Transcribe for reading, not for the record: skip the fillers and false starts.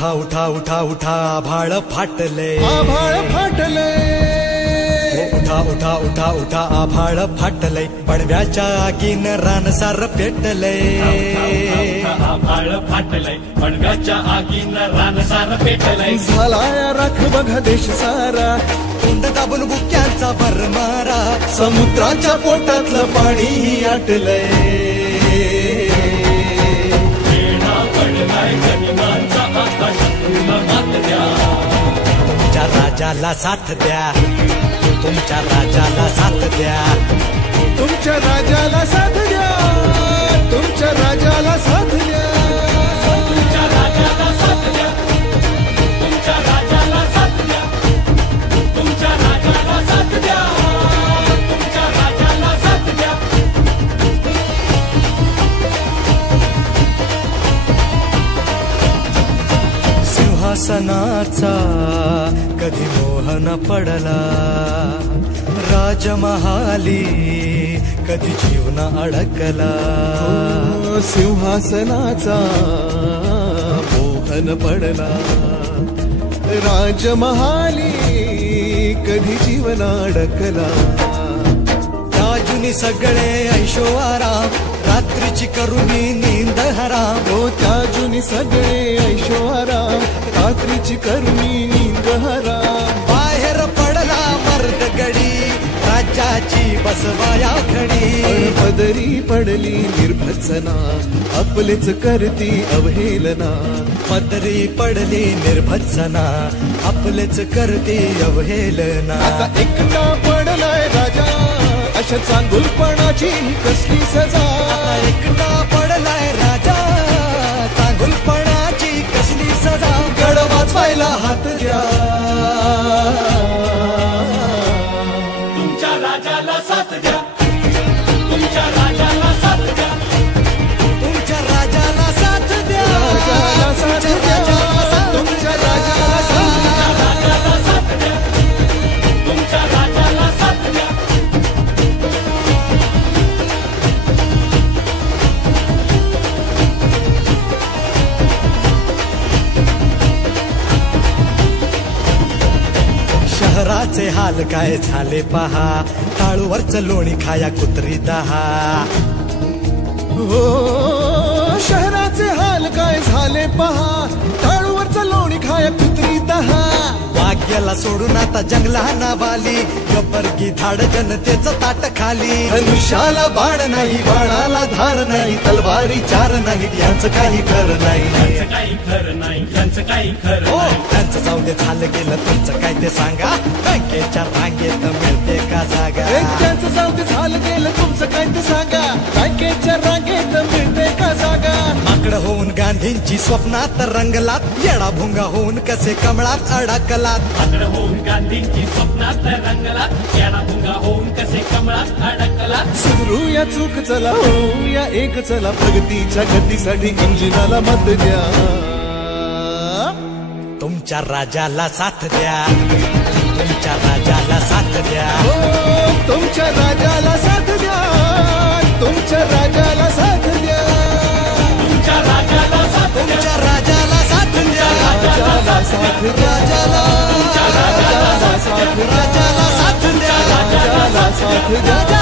उठा उठा उठा उठा आभाळ फाटले उठा उठा उठा उठा आभाळ फाटले पडव्याच्या आगीन रानसार पेटले आभाळ फाटले पडव्याच्या आगीन रानसार पेटले झालाय राख बघा देश सारा तोंड दाबून बुक्यांचा भरमारा समुद्राच्या पोटातलं पाणी आटलंय तुमच्या राजाला साथ द्या तुमच्या राजाला साथ द्या तुमच्या राजाला साथ द्या तुमच्या राजाला साथ द्या तुमच्या राजाला साथ द्या तुमच्या राजाला साथ द्या तुमच्या राजाला साथ द्या तुमच्या राजाला साथ द्या सिंहासनाचा कधी मोह न पडला राजमहाली कधी जीव न अडकला सिंहासनाचा मोह न पडला राजमहाली कधी जीव न अडकला त्याजुनी सगळे ऐशो आराम रात्रीची करुणी नींद हराम हो त्याजुनी सगळे ऐशो आराम रात्रीची करुणी नींद हराम बाहेर पडला मर्द गडी राज्याची बसवाया खडी पदरी पडली निर्भत्सना आपलेच करती अवहेलना पदरी पडली निर्भत्सना आपलेच करती अवहेलना आता एकटा पडलाय राजा अशा चांगुलपणाची कसली सजा आता एकटा पडलाय राजा चांगुलपणाची कसली सजा गड वाचवायला हात द्या तुमच्या राजाला साथ द्या तुमच्या राजाला साथ द्या तुमच्या राजाला साथ द्या राजाला साथ द्या तुमच्या राजाला साथ द्या राजाला साथ द्या तुमच्या राजाला साथ द्या शहराचे हाल काय झाले पहा टाळूवरच लोणी खाया कुत्री दहा हो शहराचे हाल काय झाले पहा टाळूवरचं लोणी खाया कुत्री दहा वाघ्याला सोडून आता जंगलाना वाली गब्बरगी धाड जनतेचं ताट खाली धनुष्याला बाण नाही बाणाला धार नाही तलवारी चार नाही यांचं काही खरं नाही यांचं काही खरं नाही यांचं काही खरं हो नाही त्यांचं जाऊ दे झालं गेलं तुमचं काय ते सांगा बँकेच्या रांगेत मिळते का जागा त्यांचं जाऊ दे झालं गेलं तुमचं काय ते सांगा बँकेच्या रांगेत मिळते का जागा माकड होऊन गांधींची स्वप्नात रंगलात येडा भुंगा होऊन कसे कमळात अडकलात आकडं होऊन गांधींची स्वप्नात रंगला येडा भुंगा होऊन कसे कमळात अडकला सुधरूया चूक चला होऊया एक चला प्रगतीच्या गतीसाठी इंजिनाला मत द्या तुमच्या राजाला साथ द्या तुमच्या राजाला साथ द्या तुमच्या राजाला साथ द्या तुमच्या राजाला साथ द्या तुमच्या राजाला साथ द्या तुमच्या राजाला साथ द्या राजाला साथ द्या राजाला साथ द्या राजाला साथ द्या